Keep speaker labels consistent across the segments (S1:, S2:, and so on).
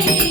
S1: Thank you.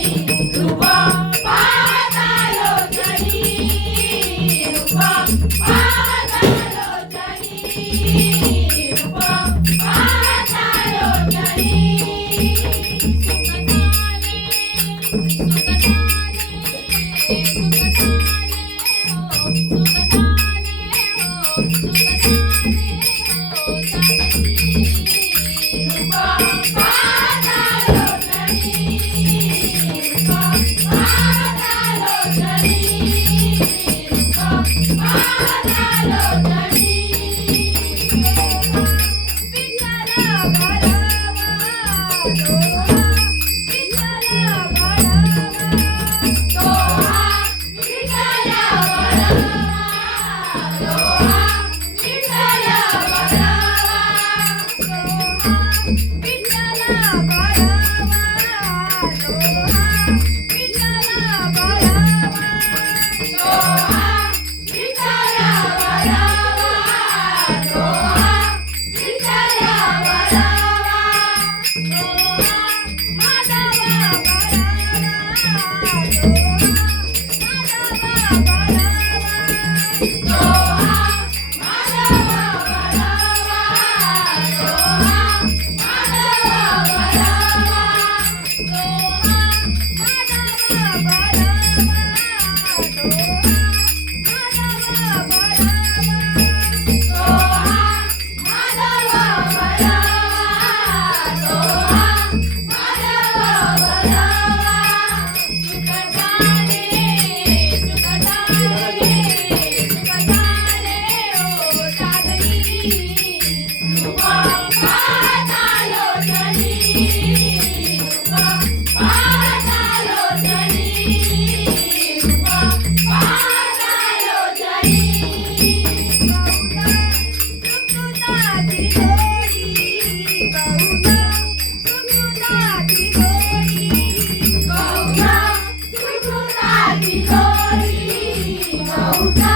S1: Gauri, Gauri.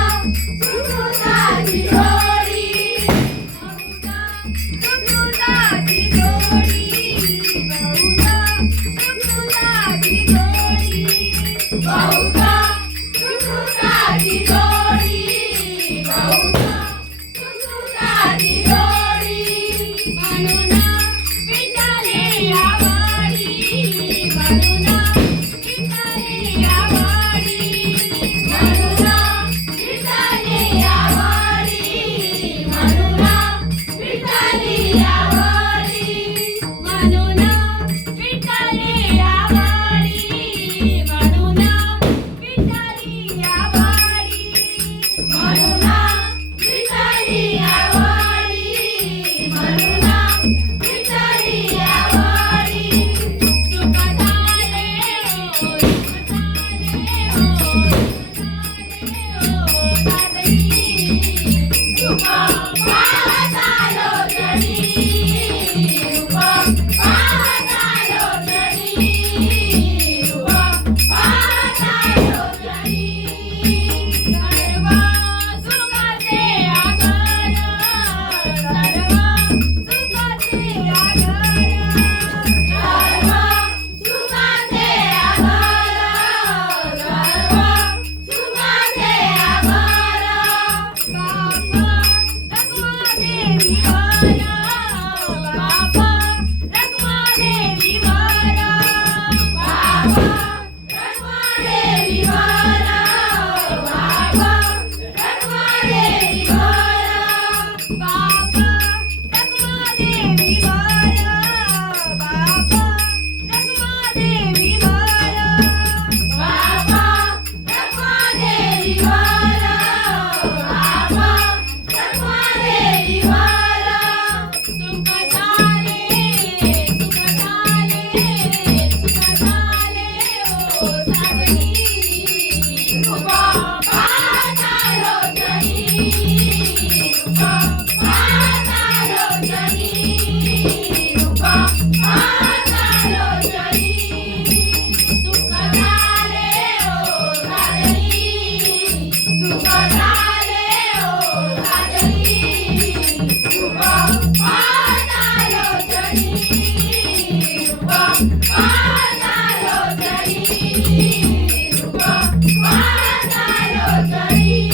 S1: you. Viva!